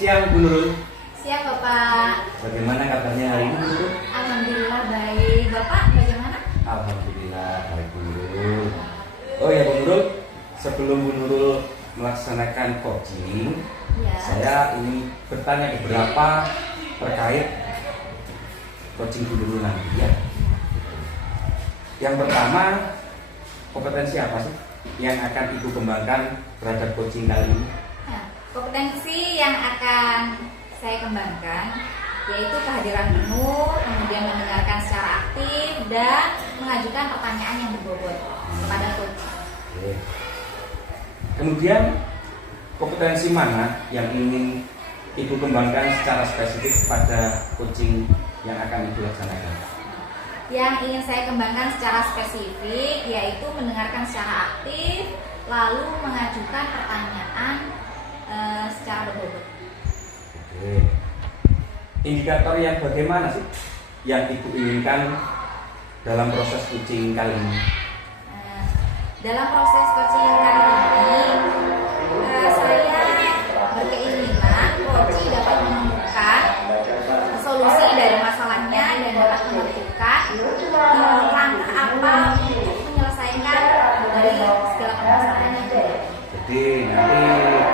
siang Bu Nurul. Siap Bapak. Bagaimana kabarnya hari ini Bu Nurul? Alhamdulillah baik. Bapak bagaimana? Alhamdulillah baik Bu Nurul. Oh ya Bu Nurul, sebelum Bu Nurul melaksanakan coaching, Ya. saya ingin bertanya beberapa terkait coaching Bu Nurul nanti ya. Yang pertama, kompetensi apa sih yang akan Ibu kembangkan terhadap coaching kali ini? Nah, kompetensi yang akan saya kembangkan yaitu kehadiran penuh, kemudian mendengarkan secara aktif dan mengajukan pertanyaan yang berbobot kepada coach. Oke. Kemudian kompetensi mana yang ingin Ibu kembangkan secara spesifik pada coaching yang akan Ibu laksanakan? Yang ingin saya kembangkan secara spesifik yaitu mendengarkan secara aktif, lalu mengajukan pertanyaan secara berbobot. Oke. Indikator yang bagaimana sih yang Ibu inginkan dalam proses coaching kali ini? Dalam proses coaching kali ini, saya berkeinginan coach dapat menemukan solusi dari masalahnya dan dapat menentukan langkah apa untuk menyelesaikan dari segala permasalahan itu. Jadi nanti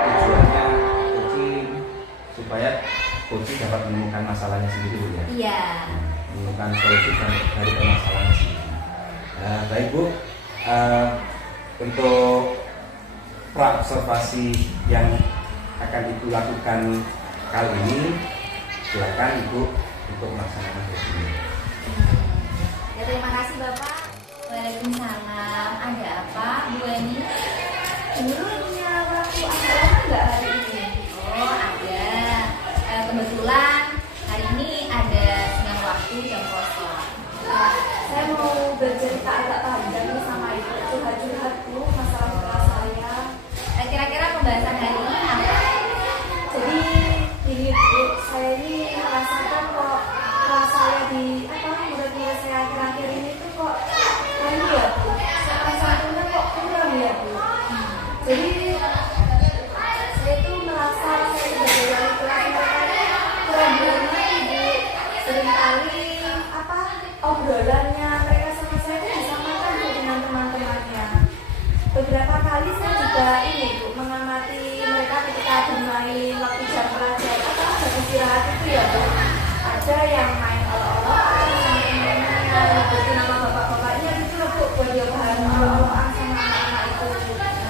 tujuannya coaching supaya coaching dapat menemukan masalahnya sendiri Bu ya? Iya. Menemukan solusi dari permasalahannya sendiri. Baik Bu, untuk pra-observasi yang akan Ibu lakukan kali ini, silakan Ibu untuk melaksanakan coaching. Ya, terima kasih Bapak. Waalaikumsalam. Ada apa Bu Eni? Dulu punya waktu agak nggak hari ini? Oh ada. Kebetulan hari ini ada siang waktu jam kosong. Saya mau bercerita agak panjang nih sama ibu, curhat-curhat dulu masalah saya. Kira-kira pembahasan hari ini apa? Jadi ini Bu, saya ini merasakan kok kelas saya di murid-murid saya akhir-akhir ini tuh kok ya Bu, salah satunya kok kurang ya Bu. Jadi saya tuh merasa saya sebagai wali kelas mereka kurang berani Bu. Seringkali obrolannya mereka sama saya tuh disamakan Bu dengan teman-temannya. Beberapa kali saya juga ini Bu mengamati mereka ketika bermain waktu jam pelajaran jam istirahat itu ya Bu. Ada yang main olok-olokan sama teman-temannya, nyebutin nama bapak-bapaknya gitu loh Bu, buat dia bahan olok-olokan sama anak-anak itu.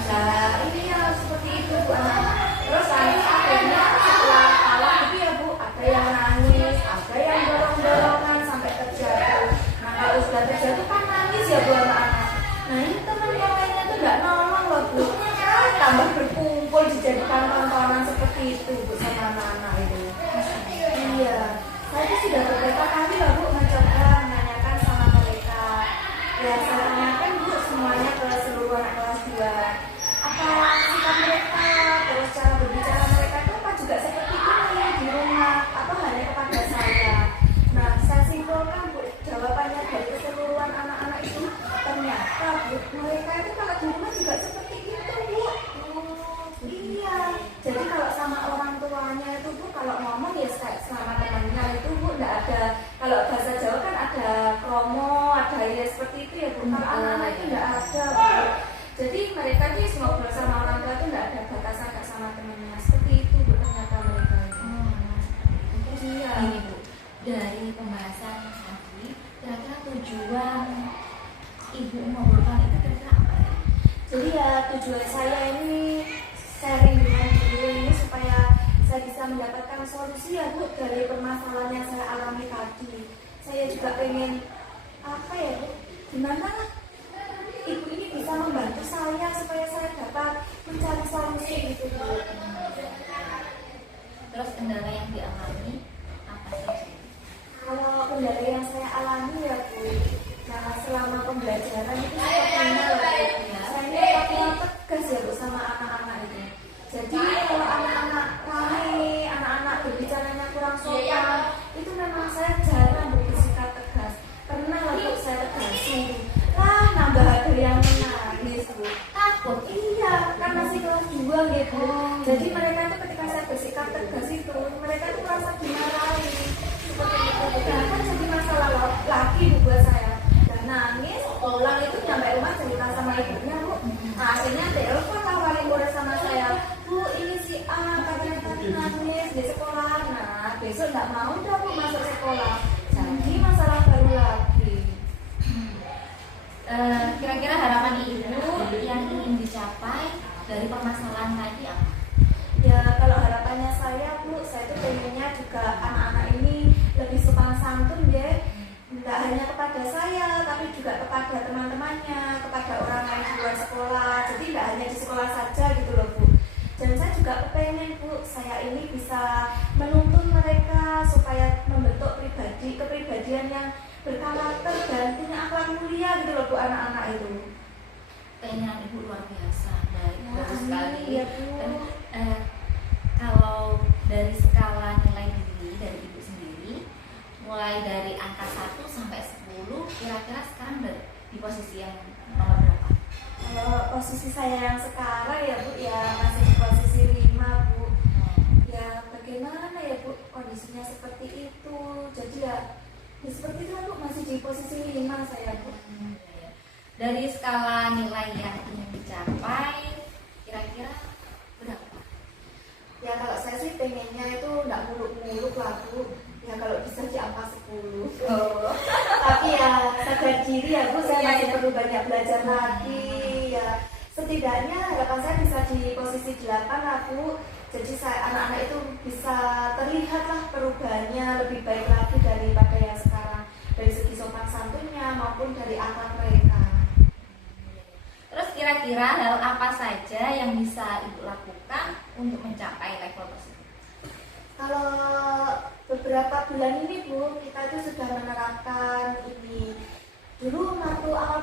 Nah ini ya seperti itu Bu anak. Terus nanti akhirnya setelah kalah itu ya Bu, ada yang nangis, ada yang dorong-dorongan sampai terjatuh. Nah kalau sudah terjatuh kan nangis ya Bu anak-anak. Nah ini teman yang lainnya tuh nggak nolong loh Bu, tambah berkumpul dijadikan tontonan seperti itu Bu sama anak-anak itu. Iya, saya tuh sudah beberapa kali loh Bu mencoba menanyakan sama mereka. Ya saya tanyakan Bu semuanya ke seluruh anak kelas 2. Apa sikap mereka, terus cara berbicara mereka itu apa juga seperti ini di rumah atau hanya kepada saya. Nah saya simpulkan Bu, jawabannya dari keseluruhan anak-anak itu ternyata Bu, mereka itu kalau di rumah juga seperti itu Bu. Iya, jadi kalau sama orang tuanya itu Bu, kalau ngomong ya sama temannya itu Bu, enggak ada, kalau bahasa Jawa kan ada kromo, ada ya seperti itu ya Bu. Kalau anak-anak itu enggak ada Bu. Jadi mereka tuh ngobrol sama orang tua itu enggak ada batasan enggak sama temannya. Seperti itu Bu ternyata mereka itu. Iya. Ini Bu, dari pembahasan tadi, kira-kira tujuan Ibu mengobrolkan itu kira-kira apa ya? Jadi ya tujuan saya ini sharing dengan ibu ini supaya saya bisa mendapatkan solusi ya Bu dari permasalahan yang saya alami tadi. Saya juga pengen apa ya Bu, gimana ibu ini bisa membantu saya supaya saya dapat mencari solusi gitu Bu. Terus kendala yang dialami apa saja? Kalau kendala yang saya alami ya Bu, nah selama pembelajaran itu sepertinya loh Bu, saya ini orangnya tegas ya Bu sama anak-anak itu. Jadi kalau anak-anak ramai, anak-anak berbicaranya kurang sopan, itu memang saya jarang bersikap tegas. Pernah lah Bu saya tegasin, nambah ada yang menangis Bu. Takut, iya, kan masih kelas 2 gitu. Jadi mereka itu ketika saya bersikap tegas itu mereka tuh merasa dimarahi seperti itu. Nah, kan jadi masalah lagi bu buat saya. Dan nangis, pulang itu nyampe rumah cerita sama ibunya bu. Nah, akhirnya telepon lah wali murid sama saya, bu ini si A katanya tadi nangis di sekolah. Nah, besok nggak mau dah bu masuk sekolah. Jadi masalah baru lagi. Kira-kira harapan ibu yang ingin dicapai dari permasalahan tadi apa? Ya kalau harapannya saya bu, saya tuh pengennya juga anak-anak ini lebih sopan santun ya. Tidak hanya kepada saya, tapi juga kepada teman-temannya, kepada orang lain di luar sekolah. Jadi tidak hanya di sekolah saja gitu loh bu. Dan saya juga pengen bu, saya ini bisa menuntun mereka supaya membentuk kepribadian yang berkarakter dan punya akhlak mulia gitu loh bu, anak-anak itu. Keinginan ibu luar biasa, bagus sekali. Ya, bu. Kalau dari skala nilai diri dari ibu sendiri, mulai dari angka 1 sampai 10, kira-kira sekarang di posisi yang nomor berapa? Kalau posisi saya yang sekarang ya bu, ya masih di posisi 5 bu. Ya bagaimana ya bu, kondisinya seperti itu. Jadi ya seperti itu bu, masih di posisi 5 saya bu. Dari skala nilai yang ingin dicapai, kira-kira berapa? Ya kalau saya sih pengennya itu nggak muluk-muluk lah bu. Ya kalau bisa di angka 10. Oh. Tapi ya sadar diri ya bu, saya masih perlu banyak belajar lagi. Ya setidaknya harapan saya bisa di posisi 8 lah bu. Jadi anak-anak itu bisa terlihat lah perubahannya lebih baik lagi daripada yang sekarang, dari segi sopan santunnya maupun dari akhlak mereka. Terus kira-kira hal apa saja yang bisa ibu lakukan untuk mencapai level tersebut? Kalau beberapa bulan ini bu, kita itu sudah menerapkan ini. Dulu waktu tahun awal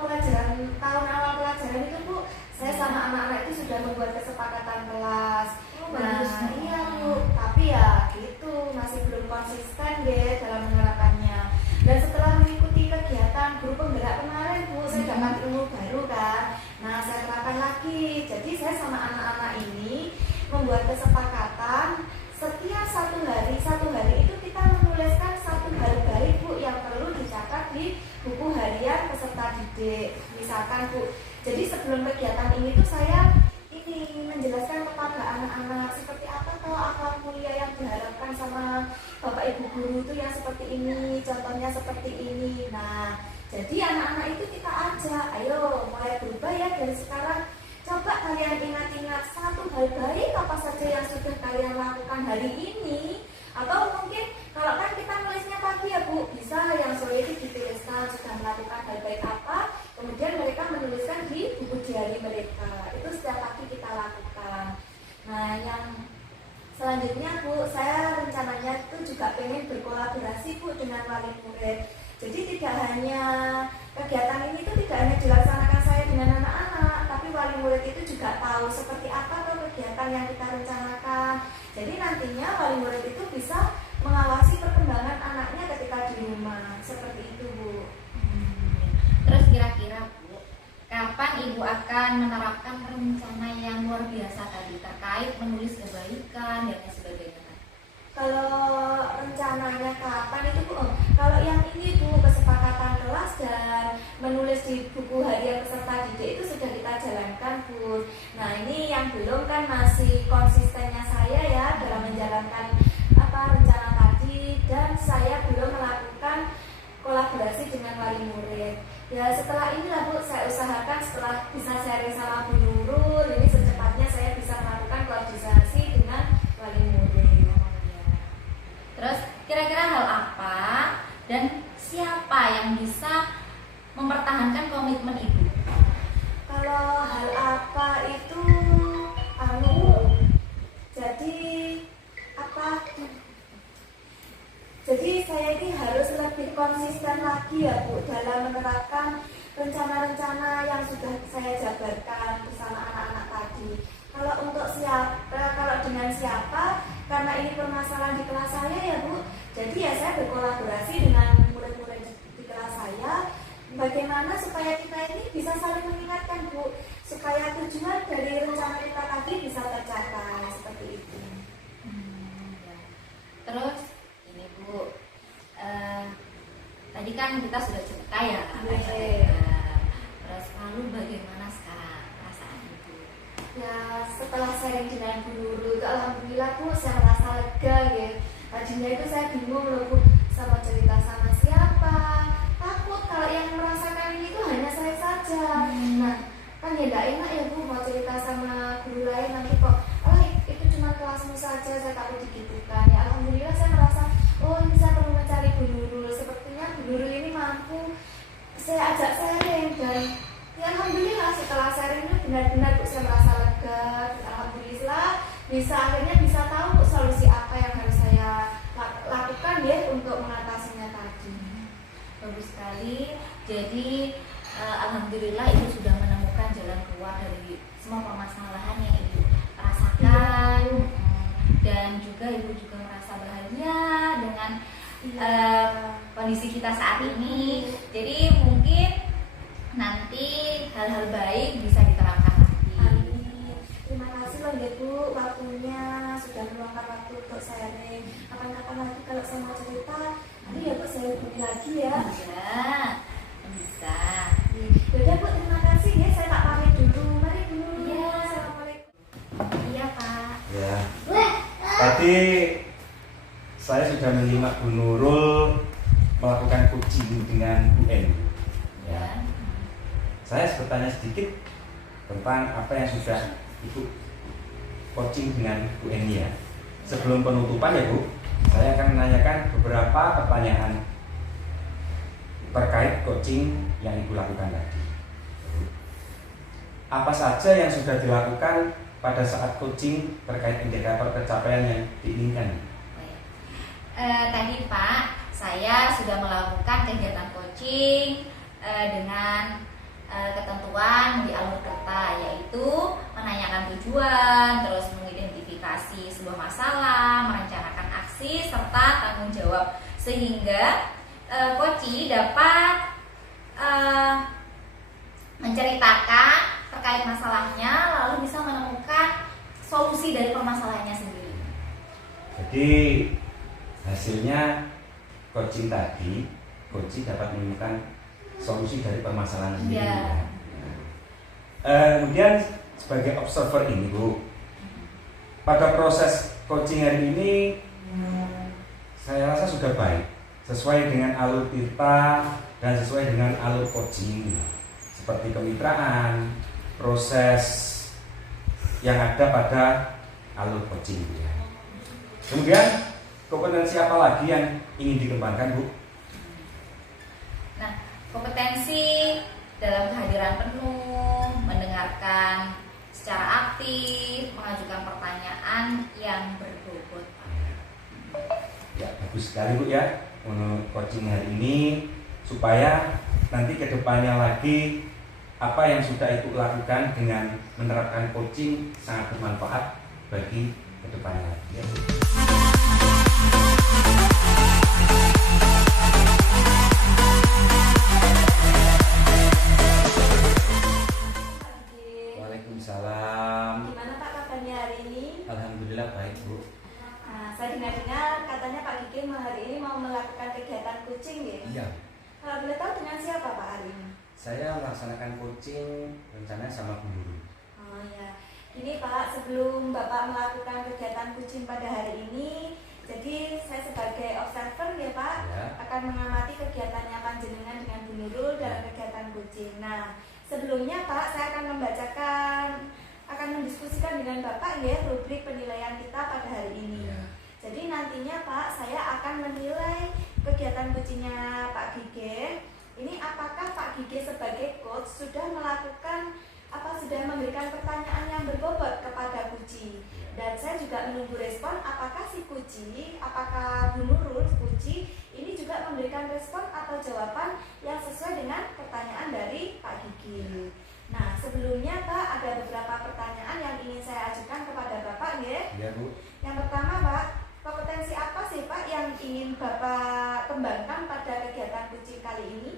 pelajaran itu bu, saya sama anak-anak itu sudah membuat kesepakatan kelas. Nah iya bu, tapi ya gitu masih belum konsisten deh dalam menerapkannya. Dan setelah mengikuti kegiatan grup penggerak kemarin bu, saya dapat ilmu baru kan. Nah saya terapkan lagi. Jadi saya sama anak-anak ini membuat kesepakatan setiap satu hari itu kita menuliskan satu hal baik bu yang perlu dicatat di buku harian peserta didik. Misalkan bu, jadi sebelum kegiatan ini tuh saya ini menjelaskan kepada anak-anak seperti apa tuh akhlak mulia yang diharapkan sama bapak ibu guru itu yang seperti ini, contohnya seperti ini. Nah jadi anak-anak itu kita ajak, ayo mulai berubah ya dari sekarang. Coba kalian ingat-ingat satu hal baik apa saja yang sudah kalian lakukan hari ini. Atau mungkin kalau kan kita nulisnya pagi ya bu, bisa yang sore itu dituliskan sudah melakukan hal baik apa. Kemudian mereka menuliskan di buku diari mereka. Itu setiap pagi kita lakukan. Nah yang selanjutnya bu, saya rencananya itu juga pengen berkolaborasi bu dengan wali murid. Jadi tidak hanya kegiatan ini itu tidak hanya dilaksanakan saya dengan anak-anak, tapi wali murid itu juga tahu seperti apa tuh kegiatan yang kita rencanakan. Jadi nantinya wali murid itu bisa mengawasi perkembangan anaknya ketika di rumah. Seperti itu bu. Terus kira-kira bu, kapan ibu akan menerapkan rencana yang luar biasa tadi terkait menulis kebaikan dan lain sebagainya? Kalau rencananya kapan itu bu? Kalau yang ini bu, kesepakatan kelas dan menulis di buku harian peserta didik itu sudah kita jalankan bu. Nah ini yang belum kan masih konsistennya saya ya dalam menjalankan rencana tadi, dan saya belum melakukan kolaborasi dengan wali murid. Ya setelah inilah bu, saya usahakan setelah bisa sharing sama Bu Nurul, ini secepatnya saya bisa melakukan koordinasi dengan wali murid. Terus kira-kira hal apa dan siapa yang bisa mempertahankan komitmen ibu? Kalau hal apa itu jadi saya ini harus lebih konsisten lagi ya bu dalam menerapkan rencana-rencana yang sudah saya jabarkan bersama anak-anak tadi. Kalau untuk kalau dengan siapa, karena ini permasalahan di kelas saya ya bu, jadi ya saya berkolaborasi dengan murid-murid di kelas saya. Bagaimana supaya kita ini bisa saling mengingatkan bu, supaya tujuan dari rencana kita tadi bisa tercapai seperti itu. setelah sharing dengan Bu Nurul, alhamdulillah Bu, saya merasa lega ya. Tadinya itu saya bingung loh Bu, sama cerita sama siapa, takut kalau yang merasakan ini itu hanya saya saja. Nah, kan ya tidak enak ya Bu, mau cerita sama guru lain nanti kok, oh itu cuma kelasmu saja, saya takut digitukan. Ya alhamdulillah saya merasa, oh ini saya perlu mencari Bu Nurul. Sepertinya Bu Nurul ini mampu saya ajak sharing, dan ya alhamdulillah setelah sharing ini benar-benar Bu, saya merasa lega. Alhamdulillah akhirnya bisa tahu Bu, solusi apa yang harus saya lakukan ya untuk mengatasinya tadi. Bagus sekali. Jadi alhamdulillah Ibu sudah menemukan jalan keluar dari semua permasalahan yang Ibu rasakan. Dan juga Ibu juga merasa bahagia dengan kondisi kita saat ini. Jadi mungkin nanti hal-hal baik bisa diterapkan lagi. Amin. Terima kasih loh ya Bu, waktunya sudah meluangkan waktu untuk sharing. Kapan-kapan lagi kalau saya mau cerita, nanti ya Bu saya hubungi lagi ya. Ya, bisa. Yaudah Bu, terima kasih ya. Saya tak pamit dulu. Mari Bu. Iya. Assalamualaikum. Iya Pak. Ya. Tadi saya sudah menyimak Bu Nurul melakukan coaching dengan UN. Ya. Saya bertanya sedikit tentang apa yang sudah Ibu coaching dengan UN ya. Sebelum penutupan ya Bu, saya akan menanyakan beberapa pertanyaan terkait coaching yang Ibu lakukan tadi. Apa saja yang sudah dilakukan pada saat coaching terkait indikator pencapaian yang diinginkan? Tadi Pak, saya sudah melakukan kegiatan coaching dengan ketentuan di alur kata, yaitu menanyakan tujuan, terus mengidentifikasi sebuah masalah, merencanakan aksi, serta tanggung jawab, sehingga coach dapat menceritakan terkait masalahnya, lalu bisa menemukan solusi dari permasalahannya sendiri. Jadi hasilnya coaching tadi, coach dapat menemukan solusi dari permasalahan sendiri. Ya. Kemudian sebagai observer ini Bu, pada proses coaching hari ini saya rasa sudah baik, sesuai dengan alur tirta dan sesuai dengan alur coaching, seperti kemitraan, proses yang ada pada alur coaching ya. Kemudian kompetensi apa lagi yang ingin dikembangkan Bu? Nah, kompetensi dalam kehadiran penuh, mendengarkan secara aktif, mengajukan pertanyaan yang berbobot. Ya, bagus sekali Bu ya untuk coaching hari ini, supaya nanti kedepannya lagi apa yang sudah Ibu lakukan dengan menerapkan coaching sangat bermanfaat bagi kedepannya lagi ya Bu. Waalaikumsalam. Gimana Pak kabarnya hari ini? Alhamdulillah baik Bu. Nah, saya dengar-dengar katanya Pak Gigi hari ini mau melakukan kegiatan coaching ya? Iya, Kalau boleh tahu dengan siapa Pak hari ini? saya melaksanakan coaching rencananya sama Bu Nurul. Oh ya, ini Pak, sebelum Bapak melakukan kegiatan coaching pada hari ini, jadi saya sebagai observer ya Pak, Ya. akan mengamati kegiatannya Panjenengan dengan Bu Nurul dalam kegiatan coaching. Nah, sebelumnya Pak, saya akan mendiskusikan dengan Bapak ya rubrik penilaian kita pada hari ini. Ya. Jadi nantinya Pak, saya akan menilai kegiatan coachingnya Pak Gige. Ini apakah Pak Gige sebagai coach sudah memberikan pertanyaan yang berbobot kepada Kuci. Dan saya juga menunggu respon apakah si Kuci, apakah Bu Nurul Kuci ini juga memberikan respon atau jawaban yang sesuai dengan pertanyaan dari Pak Gigi. Nah, sebelumnya Pak, ada beberapa pertanyaan yang ingin saya ajukan kepada Bapak ya. Iya Bu. Yang pertama Pak, kompetensi apa sih Pak yang ingin Bapak kembangkan pada kegiatan coaching kali ini?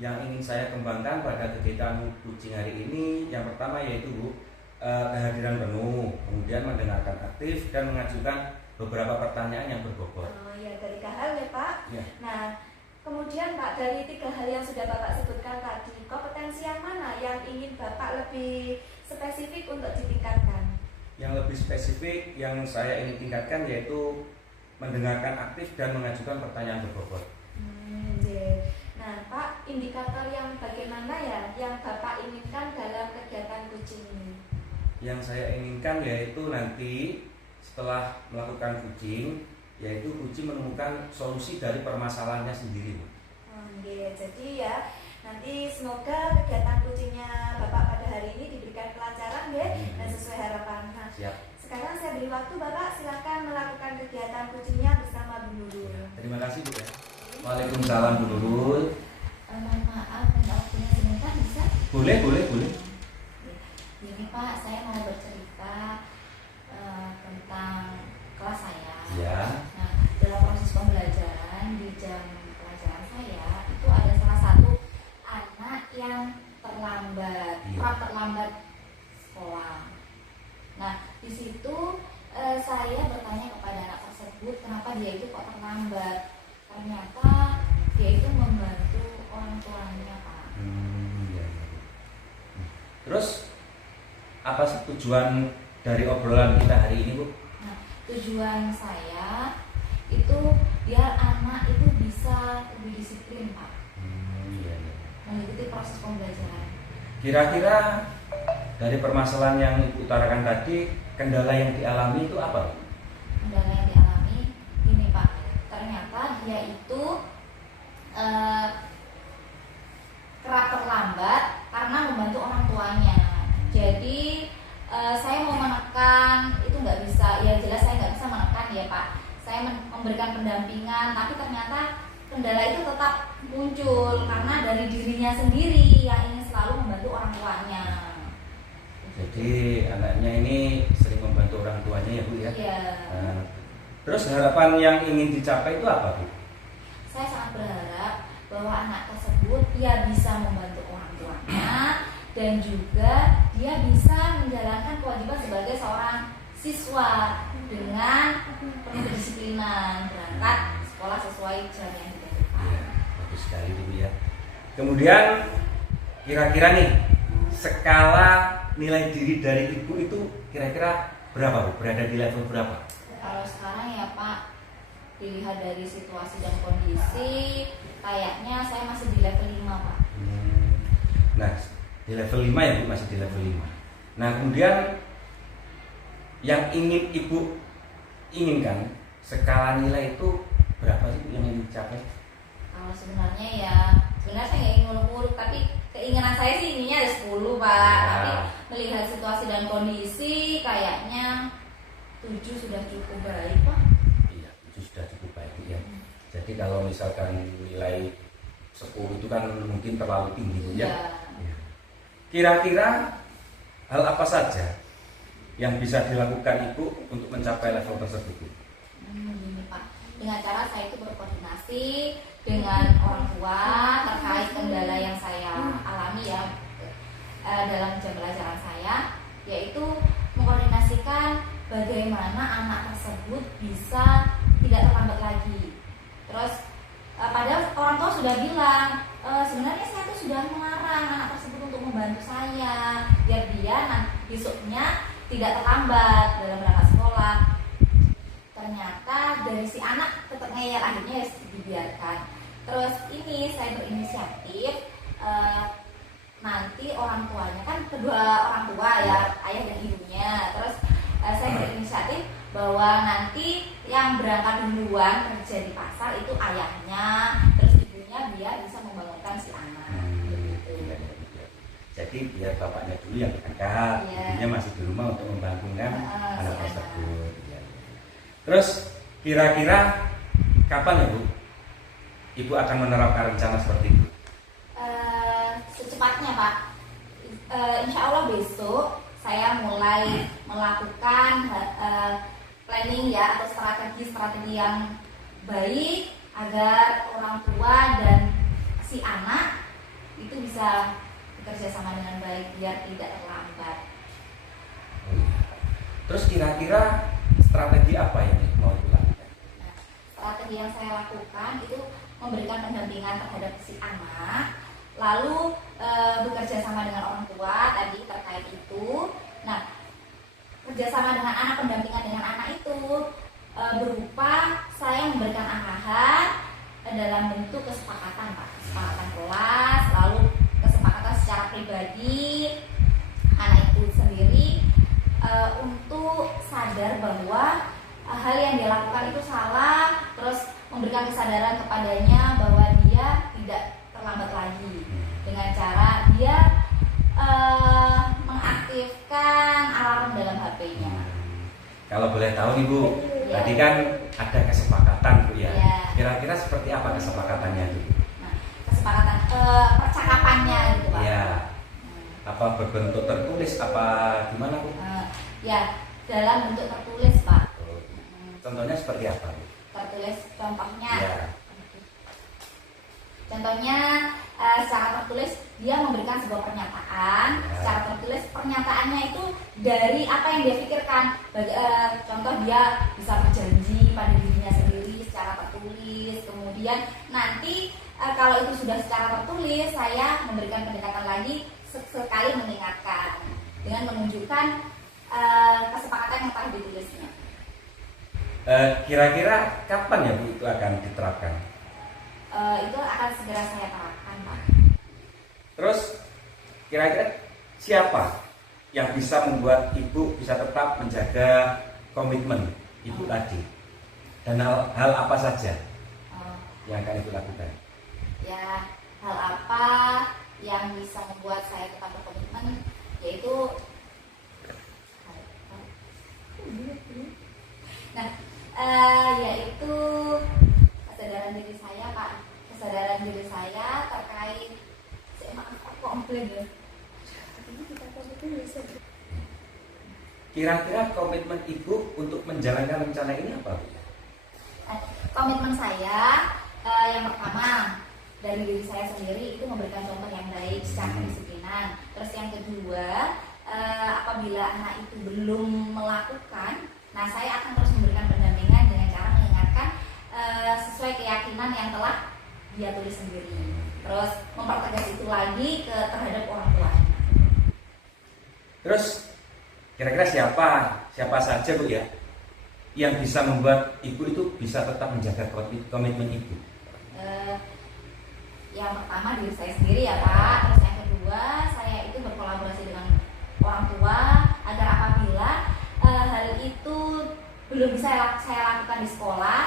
Yang ingin saya kembangkan pada kegiatan coaching hari ini, yang pertama yaitu Bu, kehadiran penuh, kemudian mendengarkan aktif dan mengajukan beberapa pertanyaan yang berbobot. Oh ya, dari 3 hal ya Pak. Ya. Nah, kemudian Pak, dari 3 hal yang sudah Bapak sebutkan tadi, kompetensi yang mana yang ingin Bapak lebih spesifik untuk ditingkatkan? Yang lebih spesifik yang saya ingin tingkatkan yaitu mendengarkan aktif dan mengajukan pertanyaan berbobot. Iya. Nah, Pak, indikator yang bagaimana ya yang Bapak inginkan dalam kegiatan coaching ini? Yang saya inginkan yaitu nanti setelah melakukan coaching, yaitu coaching menemukan solusi dari permasalahannya sendiri. Oke, jadi ya nanti semoga kegiatan coachingnya Bapak pada hari ini diberikan kelancaran ya dan sesuai harapan. Nah, Siap. sekarang saya beri waktu Bapak, silakan melakukan kegiatan coachingnya bersama Bu Nurul. Terima kasih Bu ya. Waalaikumsalam Bu Nurul. Mohon maaf, minta waktunya sebentar bisa? Boleh. Jadi Pak, saya mau bercerita tentang kelas saya. Ya. Nah, dalam proses pembelajaran di jam pelajaran saya itu ada salah satu anak yang terlambat, Iya. kerap terlambat sekolah. Nah, di situ saya bertanya kepada anak tersebut kenapa dia itu kok terlambat. Ternyata dia itu membantu orang tuanya, Pak. Iya. Terus apa sih tujuan dari obrolan kita hari ini Bu? Nah, tujuan saya itu biar anak itu bisa lebih disiplin, Pak, Iya. mengikuti proses pembelajaran. Kira-kira dari permasalahan yang Ibu utarakan tadi, kendala yang dialami itu apa Bu? Kendala yang dialami ini, Pak, ternyata dia itu kerap terlambat karena membantu orang tuanya. Jadi saya mau menekan itu nggak bisa, ya jelas saya nggak bisa menekan ya Pak. Saya memberikan pendampingan, tapi ternyata kendala itu tetap muncul karena dari dirinya sendiri yang ingin selalu membantu orang tuanya. Jadi anaknya ini sering membantu orang tuanya ya Bu ya? Iya. Nah, terus harapan yang ingin dicapai itu apa Bu? Saya sangat berharap bahwa anak tersebut dia bisa membantu orang tuanya dan juga dia bisa menjalankan kewajiban sebagai seorang siswa dengan penuh kedisiplinan, berangkat sekolah sesuai jam yang ditentukan. Iya, bagus sekali Bu ya. Kemudian kira-kira nih skala nilai diri dari Ibu itu kira-kira berapa Bu? Berada di level berapa? Kalau sekarang ya Pak, dilihat dari situasi dan kondisi, kayaknya saya masih di level 5 Pak. Nah, di level 5 ya Bu, masih di level 5. Nah, kemudian yang ingin Ibu inginkan, skala nilai itu berapa sih yang ingin dicapai? Kalau sebenarnya sebenarnya saya nggak ingin muluk-muluk, tapi keinginan saya sih ininya ada 10 Pak. Ya. Tapi melihat situasi dan kondisi, kayaknya 7 sudah cukup baik Pak. Iya, itu sudah cukup baik ya. Jadi kalau misalkan nilai 10 itu kan mungkin terlalu tinggi Bu ya. Iya. Kira-kira hal apa saja yang bisa dilakukan Ibu untuk mencapai level tersebut Bu? Gini Pak, dengan cara saya itu berkoordinasi dengan orang tua terkait kendala yang saya alami ya dalam jam pelajaran saya, yaitu mengkoordinasikan bagaimana anak tersebut bisa tidak terlambat lagi. Terus padahal orang tua sudah bilang sebenarnya saya tuh sudah melarang anak tersebut untuk membantu saya biar dia besoknya tidak terlambat dalam berangkat sekolah. Ternyata dari si anak tetap ngeyel, akhirnya dibiarkan. Terus ini saya berinisiatif nanti orang tuanya kan kedua orang tua ya, ayah dan ibunya. Terus saya berinisiatif bahwa nanti yang berangkat duluan kerja di pasar itu ayahnya, terus ibunya biar bisa membangunkan si anak. Jadi biar bapaknya dulu yang berangkat, ibunya masih di rumah untuk membangunkan anak tersebut. Terus kira-kira kapan ya Bu, Ibu akan menerapkan rencana seperti itu? Secepatnya Pak. Insya Allah besok saya mulai melakukan planning ya atau strategi yang baik agar orang tua dan si anak itu bisa bekerja sama dengan baik biar tidak terlambat. Terus kira-kira strategi apa yang mau dilakukan? Nah, strategi yang saya lakukan itu memberikan pendampingan terhadap si anak, lalu bekerja sama dengan orang tua tadi terkait itu. Nah, kerjasama dengan anak, pendampingan dengan anak itu berupa saya memberikan arahan dalam bentuk kesepakatan Pak, kesepakatan kelas, lalu kesepakatan secara pribadi anak itu sendiri untuk sadar bahwa hal yang dia lakukan itu salah, terus memberikan kesadaran kepadanya bahwa dia tidak terlambat lagi dengan cara dia mengaktifkan alarm dalam HP-nya. Kalau boleh tahu nih Bu, Ya. tadi kan ada kesepakatan Bu ya. Ya. Kira-kira seperti apa kesepakatannya Bu? Nah, kesepakatan percakapannya gitu Pak. Ya. Apa berbentuk tertulis apa gimana Bu? Ya, dalam bentuk tertulis Pak. Contohnya seperti apa Bu? Tertulis contohnya. Ya. Contohnya secara tertulis dia memberikan sebuah pernyataan. Ya. Secara tertulis pernyataannya itu dari apa yang dia pikirkan. Contoh dia bisa berjanji pada dirinya sendiri secara tertulis. Kemudian nanti kalau itu sudah secara tertulis, saya memberikan pendekatan lagi sekali mengingatkan dengan menunjukkan kesepakatan yang telah ditulisnya. Kira-kira kapan ya Bu itu akan diterapkan? Itu akan segera saya terapkan Pak. Terus kira-kira siapa yang bisa membuat Ibu bisa tetap menjaga komitmen Ibu tadi? Dan hal apa saja yang akan Ibu lakukan? Ya, hal apa yang bisa membuat saya tetap berkomitmen, yaitu yaitu kesadaran diri saya Pak, kesadaran diri saya terkait komplain ya. Kira-kira komitmen Ibu untuk menjalankan rencana ini apa Bu? Komitmen saya yang pertama dari diri saya sendiri itu memberikan contoh yang baik secara kedisiplinan. Terus yang kedua, apabila anak itu belum melakukan, nah saya akan terus memberikan pendampingan dengan cara mengingatkan sesuai keyakinan yang telah dia tulis sendiri. Terus mempertegas itu lagi terhadap orang tuanya. Terus kira-kira siapa saja Bu ya yang bisa membuat Ibu itu bisa tetap menjaga komitmen Ibu? Yang pertama diri saya sendiri ya Pak. Terus yang kedua, saya itu berkolaborasi dengan orang tua agar apabila hal itu belum bisa saya lakukan di sekolah,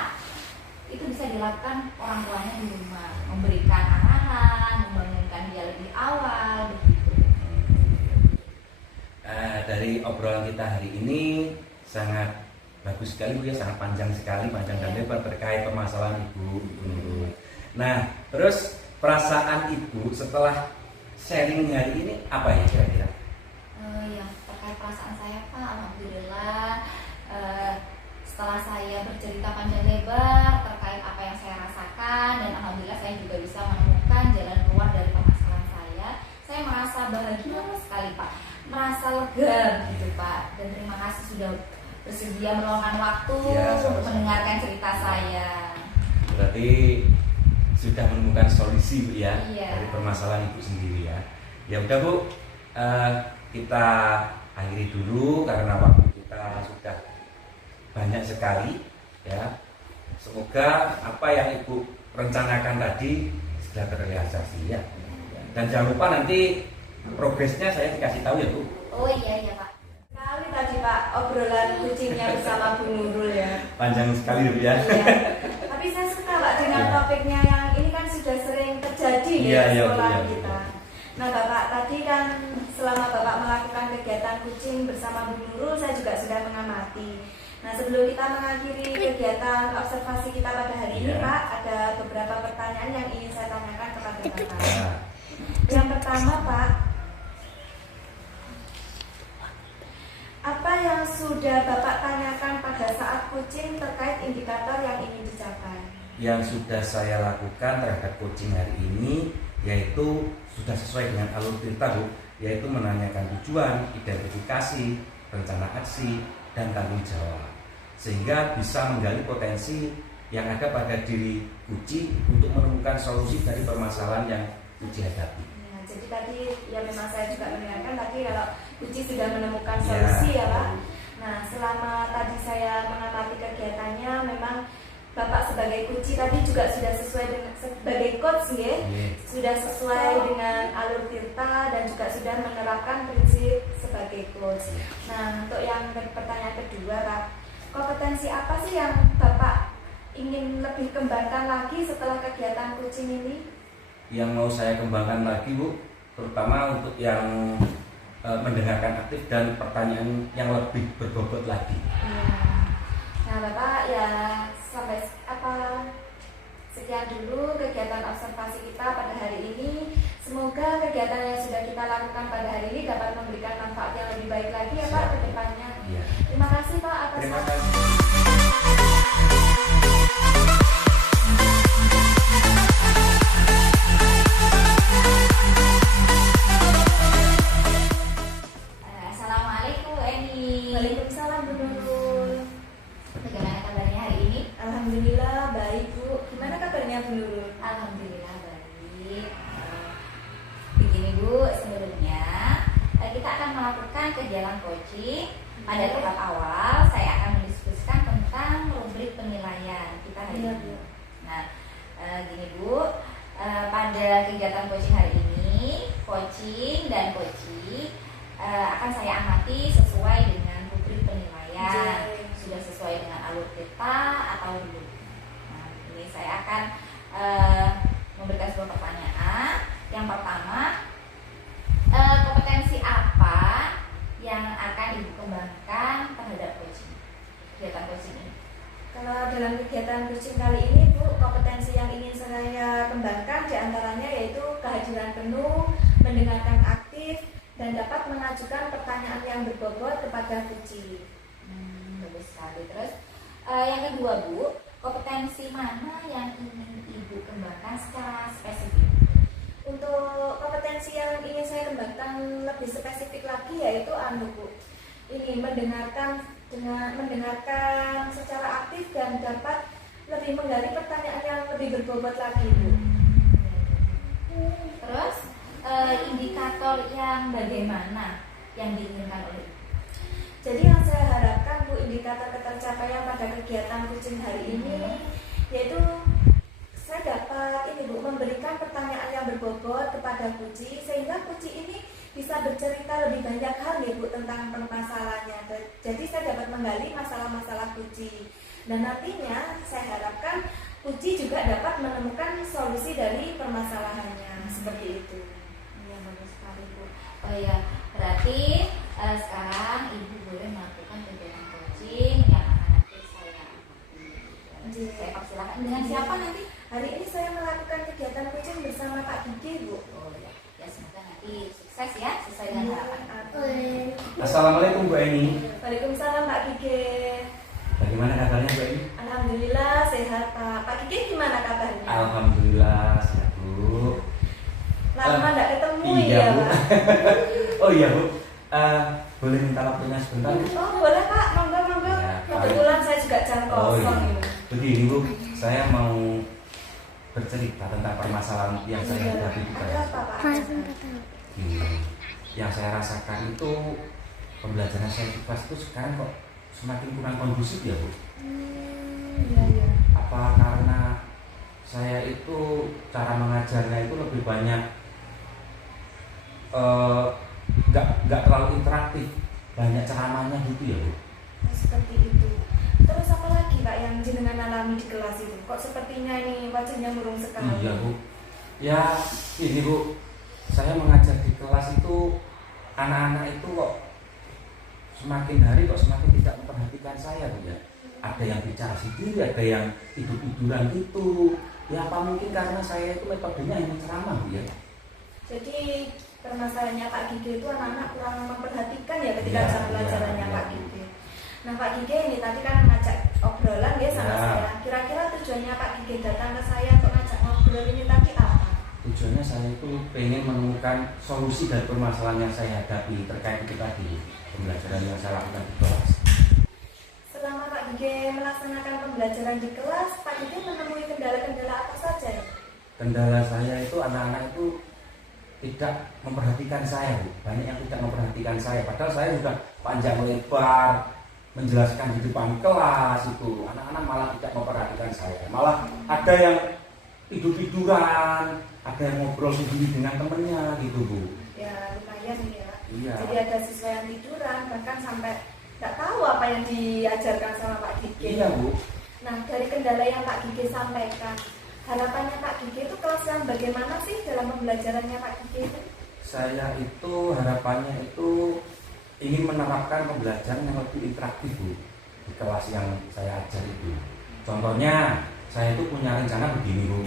itu bisa dilakukan orang tuanya di rumah, memberikan arahan, membangunkan dia lebih awal begitu. Dari obrolan kita hari ini sangat bagus sekali Bu ya, sangat panjang sekali, panjang dan lebar terkait permasalahan Ibu Nurul. Nah, terus perasaan Ibu setelah sharing hari ini apa ya kira-kira? Ya, terkait perasaan saya Pak, alhamdulillah setelah saya bercerita panjang lebar terkait apa yang saya rasakan, dan alhamdulillah saya juga bisa menemukan jalan keluar dari permasalahan saya merasa bahagia sekali Pak, merasa lega gitu Pak, dan terima kasih sudah bersedia meluangkan waktu untuk mendengarkan cerita saya. Berarti sudah menemukan solusi Bu ya, Iya. dari permasalahan Ibu sendiri ya. Ya udah Bu, kita akhiri dulu karena waktu kita sudah banyak sekali ya. Semoga apa yang Ibu rencanakan tadi sudah terrealisasi ya. Dan jangan lupa nanti progresnya saya dikasih tahu ya Bu. Oh iya Pak. Sekali tadi Pak obrolan kucingnya bersama Bu Nurul ya. Panjang sekali Bu ya. Iya. Tapi saya suka Pak dengan Iya. topiknya yang ini kan sudah sering terjadi Iya, di iya, sekolah iya, kita. iya. Nah Bapak tadi kan selama Bapak melakukan kegiatan kucing bersama Bu Nurul, saya juga sudah mengamati. Nah sebelum kita mengakhiri kegiatan observasi kita pada hari ini Iya. Pak, ada beberapa pertanyaan yang ingin saya tanyakan kepada Bapak. Ya. Yang pertama Pak, apa yang sudah Bapak tanyakan pada saat kucing terkait indikator yang ingin dicapai? Yang sudah saya lakukan terhadap coaching hari ini yaitu sudah sesuai dengan alur cerita Bu, yaitu menanyakan tujuan, identifikasi, rencana aksi, dan tanggung jawab, sehingga bisa menggali potensi yang ada pada diri Kuci untuk menemukan solusi dari permasalahan yang Kuci hadapi. Ya, jadi tadi ya memang saya juga mendengarkan tadi kalau Kuci sudah menemukan solusi ya Pak. Nah, selama tadi saya mengamati kegiatannya, memang Bapak sebagai kunci tadi juga sudah sesuai dengan sebagai coach ya, sudah sesuai dengan alur Tirta dan juga sudah menerapkan prinsip sebagai coach. Nah, untuk yang pertanyaan kedua, Kak, kompetensi apa sih yang Bapak ingin lebih kembangkan lagi setelah kegiatan coaching ini? Yang mau saya kembangkan lagi Bu, terutama untuk yang mendengarkan aktif dan pertanyaan yang lebih berbobot lagi. Nah Bapak ya sampai sekian dulu kegiatan observasi kita pada hari ini. Semoga kegiatan yang sudah kita lakukan pada hari ini dapat memberikan manfaat yang lebih baik lagi ya Pak ke depannya. Ya. Terima kasih Pak atas Terima waktu. kasih. Assalamualaikum Bu Eni. Waalaikumsalam Bu Nurul. Bagaimana kabarnya hari ini? Alhamdulillah baik Bu. Gimana kabarnya Bu Nurul? Alhamdulillah baik. Begini Bu, sebelumnya kita akan melakukan kegiatan coaching. Pada tahap awal saya akan mendiskusikan tentang rubrik penilaian kita hari Iya, ini. Bu. Nah, gini Bu, pada kegiatan coaching hari ini, coaching dan coaching akan saya amati sesuai dengan rubrik penilaian. Iya. Sudah sesuai dengan alur kita atau belum. Nah, ini saya akan memberikan sebuah pertanyaan. Yang pertama, kompetensi apa yang akan Ibu kembangkan terhadap coaching, kegiatan coaching ini? Kalau dalam kegiatan coaching kali ini Bu, kompetensi yang ingin saya kembangkan diantaranya yaitu kehadiran penuh, mendengarkan aktif, dan dapat mengajukan pertanyaan yang berbobot kepada kunci. Bagus sekali. Terus yang kedua Bu, kompetensi mana yang ingin Ibu kembangkan secara spesifik? Untuk kompetensi yang ingin saya kembangkan lebih spesifik lagi yaitu Bu, ini mendengarkan secara aktif dan dapat lebih menggali pertanyaan yang lebih berbobot lagi Bu. Terus indikator yang bagaimana yang diinginkan oleh Ibu? Jadi yang saya harapkan Bu, indikator ketercapaian pada kegiatan coaching hari ini yaitu saya dapat memberikan pertanyaan yang berbobot kepada kunci sehingga kunci ini bisa bercerita lebih banyak hal nih Bu tentang permasalahannya. Jadi saya dapat menggali masalah-masalah kunci dan nantinya saya harapkan kunci juga dapat menemukan solusi dari permasalahannya seperti itu. Iya, bagus sekali Bu. Oh ya, berarti sekarang Ibu boleh melakukan kegiatan coaching yang akan nanti saya amati. Saya persilakan. Dengan siapa nanti? Hari ini saya melakukan kegiatan coaching bersama Pak Gigi Bu. Oh ya, ya semoga nanti sukses ya sesuai dengan harapan. Assalamualaikum Bu Eni. Waalaikumsalam Pak Gigi. Bagaimana kabarnya Bu Eni? Alhamdulillah sehat Pak. Pak Gigi gimana kabarnya? Alhamdulillah sehat Bu. Lama nggak ketemu Iya ya Bu. Pak. Oh iya Bu. Boleh minta waktunya sebentar Bu? Oh boleh Pak, monggo. Ya, Kebetulan saya juga jam Oh kosong iya. ini. Begini Bu, saya mau bercerita tentang permasalahan yang saya hadapi di Ada kelas. apa Pak? Yang saya rasakan itu pembelajaran saya di kelas itu sekarang kok semakin kurang kondusif ya Bu. Iya. Apa karena saya itu cara mengajarnya itu lebih banyak nggak terlalu interaktif, banyak ceramahnya gitu ya Bu. Seperti itu. Terus apa lagi Pak yang jenengan alami di kelas itu? Kok sepertinya ini wajahnya murung sekali? Iya Bu. Ya ini Bu, saya mengajar di kelas itu anak-anak itu kok semakin hari kok semakin tidak memperhatikan saya Bu ya. Ada yang bicara sendiri, ada yang tidur-tiduran gitu. Ya apa mungkin karena saya itu metodenya hanya ceramah Bu ya. Jadi permasalahannya Pak Gigi itu anak-anak kurang memperhatikan ya ketika Iya, jam pelajarannya iya. Pak Gigi. Nah Pak Gigi ini tadi kan ngajak obrolan ya sama Ya. saya. Kira-kira tujuannya Pak Gigi datang ke saya untuk ngajak ngobrol ini tadi apa? Tujuannya saya itu pengen menemukan solusi dari permasalahan yang saya hadapi terkait itu tadi, pembelajaran yang saya lakukan di kelas. Selama Pak Gigi melaksanakan pembelajaran di kelas, Pak Gigi menemui kendala-kendala apa saja? Kendala saya itu anak-anak itu tidak memperhatikan saya Bu. Banyak yang tidak memperhatikan saya, padahal saya sudah panjang lebar menjelaskan di depan kelas itu anak-anak malah tidak memperhatikan saya, malah ada yang tidur-tiduran, ada yang ngobrol sendiri dengan temennya gitu Bu. Ya lumayan ya. Iya. Jadi ada siswa yang tiduran, bahkan sampai nggak tahu apa yang diajarkan sama Pak Gige. Iya Bu. Nah dari kendala yang Pak Gige sampaikan, harapannya Pak Gige itu kelas yang bagaimana sih dalam pembelajarannya Pak Gige itu? Saya itu harapannya itu ingin menerapkan pembelajaran yang lebih interaktif Bu di kelas yang saya ajar itu. Contohnya saya itu punya rencana begini Bu.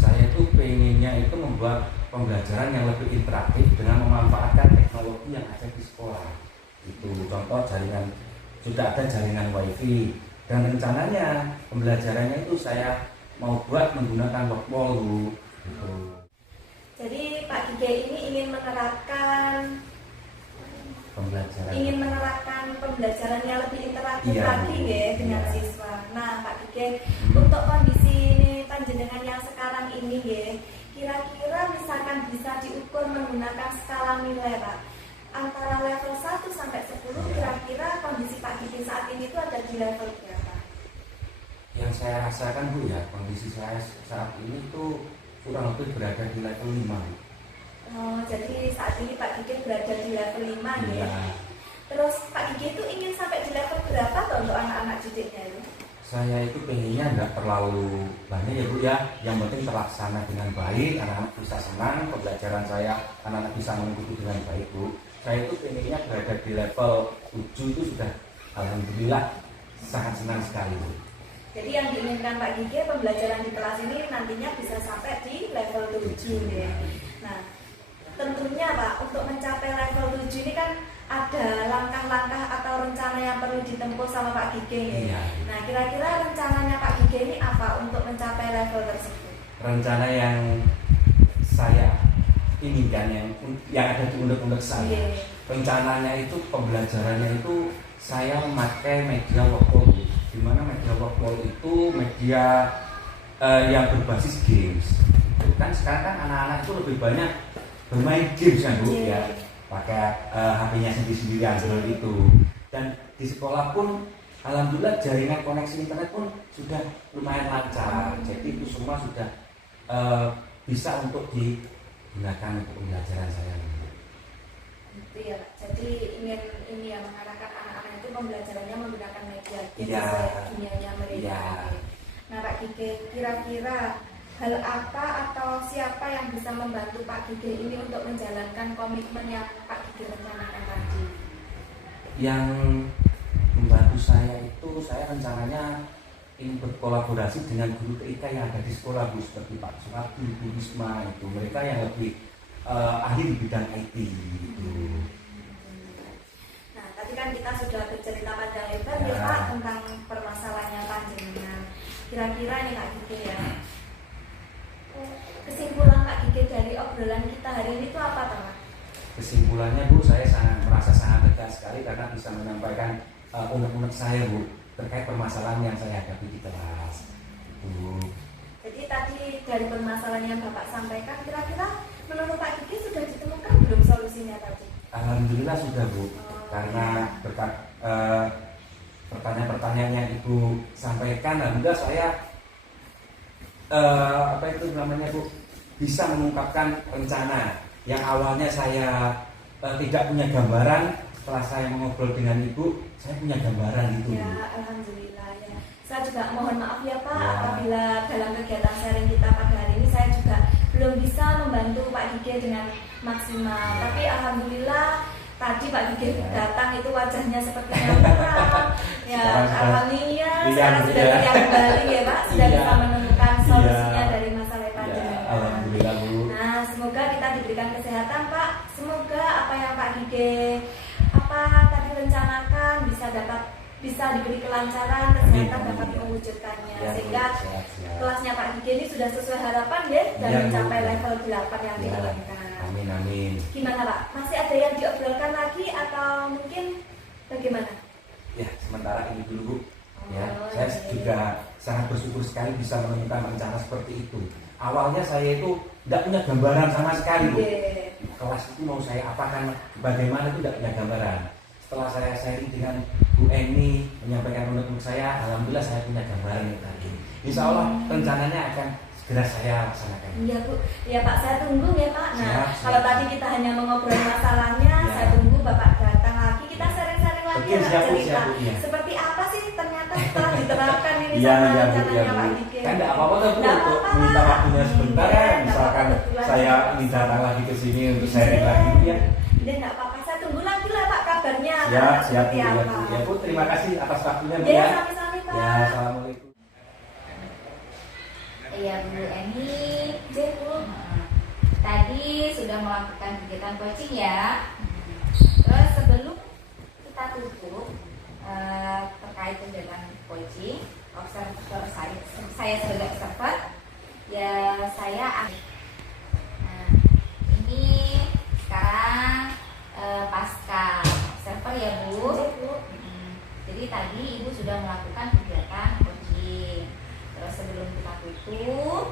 Saya itu pengennya itu membuat pembelajaran yang lebih interaktif dengan memanfaatkan teknologi yang ada di sekolah. Itu contoh jaringan, sudah ada jaringan wifi, dan rencananya pembelajarannya itu saya mau buat menggunakan Workwall Bu. Gitu. Jadi Pak Gige ini ingin menerapkan pembelajaran yang lebih interaktif lagi ya dengan siswa. Nah Pak Gige, untuk kondisi ini panjenengan yang sekarang ini ya, kira-kira misalkan bisa diukur menggunakan skala nilai Pak, antara level 1 sampai 10, kira-kira kondisi Pak Gige saat ini itu ada di level berapa? Yang saya rasakan Bu ya, kondisi saya saat ini tuh kurang lebih berada di level 5. Oh, jadi saat ini Pak Gige berada di level 5 ya. Terus Pak Gige itu ingin sampai di level berapa tuh untuk anak-anak didiknya itu? Saya itu pengennya nggak terlalu banyak ya Bu ya, yang penting terlaksana dengan baik, anak-anak bisa senang, pembelajaran saya anak-anak bisa mengikuti dengan baik Bu. Saya itu pengennya berada di level 7 itu sudah alhamdulillah sangat senang sekali Bu. Jadi yang diinginkan Pak Gige pembelajaran di kelas ini nantinya bisa sampai di level 7 ya. Nah, tentunya Pak, untuk mencapai level 7 ini kan ada langkah-langkah atau rencana yang perlu ditempuh sama Pak Gige ya. Nah, kira-kira rencananya Pak Gige ini apa untuk mencapai level tersebut? Rencana yang saya inginkan yang ada di undang-undang saya. Rencananya itu pembelajarannya itu saya memakai media Workwall, di mana media Workwall itu media yang berbasis games. Kan sekarang kan anak-anak itu lebih banyak bermain games kan Bu ya, pakai HP-nya sendiri-sendiri Android itu. Dan di sekolah pun alhamdulillah jaringan koneksi internet pun sudah lumayan lancar. Jadi itu semua sudah bisa untuk digunakan untuk pembelajaran saya. Itu ya, jadi ingin ini ya mengarahkan anak-anak itu pembelajarannya menggunakan media games sesuai dunianya mereka. Nah Pak Gige, kira-kira hal apa atau siapa yang bisa membantu Pak Gige ini untuk menjalankan komitmen yang Pak Gige rencanakan tadi? Yang membantu saya itu, saya rencananya ingin berkolaborasi dengan guru TIK yang ada di sekolah Bu, seperti Pak Suwardi, Bu Risma, itu mereka yang lebih ahli di bidang IT gitu. Nah tadi kan kita sudah bercerita panjang lebar ya Pak tentang permasalahannya panjenengan. Kira-kira nih Pak Gige ya, kesimpulan Pak Gige dari obrolan kita hari ini itu apa Pak? Kesimpulannya Bu, saya merasa sangat lega sekali karena bisa menyampaikan unek-unek saya Bu terkait permasalahan yang saya hadapi di kelas Bu. Jadi tadi dari permasalahan yang Bapak sampaikan, kira-kira menurut Pak Gige sudah ditemukan belum solusinya tadi? Alhamdulillah sudah Bu, karena berkat pertanyaan-pertanyaan yang Ibu sampaikan, alhamdulillah saya Bu, bisa mengungkapkan rencana yang awalnya saya tidak punya gambaran. Setelah saya mengobrol dengan Ibu, saya punya gambaran itu. Ya, alhamdulillah ya. Saya juga mohon maaf ya Pak, apabila dalam kegiatan sharing kita pada hari ini saya juga belum bisa membantu Pak Gige dengan maksimal. Tapi alhamdulillah tadi Pak Gige datang itu wajahnya sepertinya muram. Ya, alhamdulillah sekarang sudah yang kembali ya Pak, sudah bisa menemukan solusinya dari masalah panjenengan. Alhamdulillah Bu. Nah, semoga kita diberikan kesehatan Pak. Semoga apa yang Pak Gige tadi rencanakan bisa diberi kelancaran, kesehatan dapat mewujudkannya, sehingga kelasnya Pak Gige ini sudah sesuai harapan ya dan mencapai level 8 yang diinginkan. Amin. Gimana Pak? Masih ada yang diobrolkan lagi atau mungkin bagaimana? Ya, sementara ini dulu Bu. Saya juga sangat bersyukur sekali bisa menemukan rencana seperti itu. Awalnya saya itu tidak punya gambaran sama sekali Bu. Kelas itu mau saya apakan, bagaimana itu tidak punya gambaran. setelah saya sharing dengan Bu Eni menyampaikan menurut saya, alhamdulillah saya punya gambaran tadi. Insya Allah rencananya akan segera saya laksanakan. Iya Bu, ya Pak, saya tunggu ya Pak. Nah, Siap, kalau siap. tadi kita hanya mengobrol masalahnya, Ya. saya tunggu Bapak datang lagi, kita sharing-sharing lagi Oke, ya Pak, siap, Bu, cerita. siap, Bu, ya. Seperti apa sih ternyata setelah diterapkan ini Iya, sama iya, Bu, rencananya iya, Bu. Pak Diki. Kan tidak apa-apa kan Bu, Nggak untuk apa-apa, minta Pak. waktunya sebentar Iya, kan. nggak Misalkan apa-apa, kebetulan. saya ingin datang lagi ke sini untuk sharing Iya. lagi Bu ya. Iya, nggak apa-apa, saya tunggu lagi lah Pak kabarnya. Ya, siap Bu. Seperti Ya, apa. Bu. Ya Bu, terima kasih atas waktunya Bu Ya, ya. sami-sami Pak. Ya, assalamualaikum. Iya Bu Eni. Ya, Bu. Tadi sudah melakukan kegiatan coaching ya. Terus sebelum kita tutup terkait kegiatan coaching, observer saya sebagai observer, ya saya nah, ini sekarang pasca observer ya Bu. Ya, Bu. Jadi tadi Ibu sudah melakukan kegiatan coaching. Terus sebelum kita tutup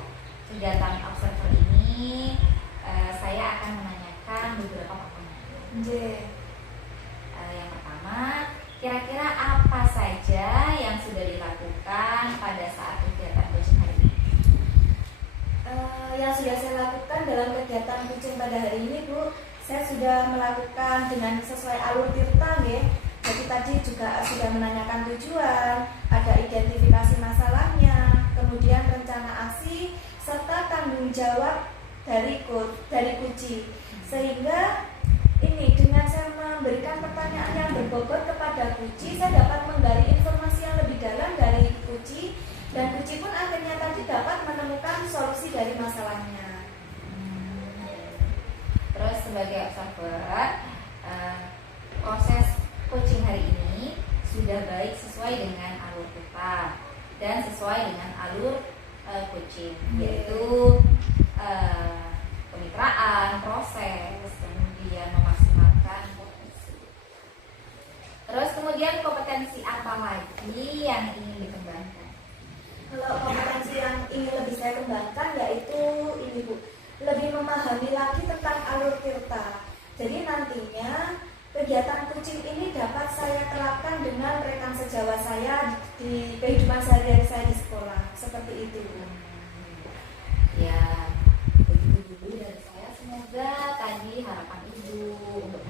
kegiatan observer ini, saya akan menanyakan beberapa pertanyaan. Ya. Yang pertama, kira-kira apa saja yang sudah dilakukan pada saat kegiatan coaching hari ini? Yang sudah saya lakukan dalam kegiatan coaching pada hari ini Bu, saya sudah melakukan dengan sesuai alur tirta ya. Jadi tadi juga sudah menanyakan tujuan, ada identifikasi masalahnya, kemudian rencana aksi serta tanggung jawab dari kunci. Sehingga ini dengan saya memberikan pertanyaan yang berbobot kepada kunci, saya dapat menggali informasi yang lebih dalam dari kunci, dan kunci pun akhirnya tadi dapat menemukan solusi dari masalahnya. Terus sebagai observer, proses coaching hari ini sudah baik sesuai dengan alur kita dan sesuai dengan alur coaching, yaitu kemitraan, proses, kemudian memaksimalkan potensi. Terus kemudian kompetensi apa lagi yang ingin dikembangkan? Kalau kompetensi yang ingin lebih saya kembangkan yaitu ini Bu, lebih memahami lagi tentang alur tirta. Jadi nantinya kegiatan coaching ini dapat saya terapkan dengan rekan sejawat saya di kehidupan sehari-hari saya di sekolah. Seperti itu. Ya, begitu dulu dari saya. Semoga tadi harapan Ibu untuk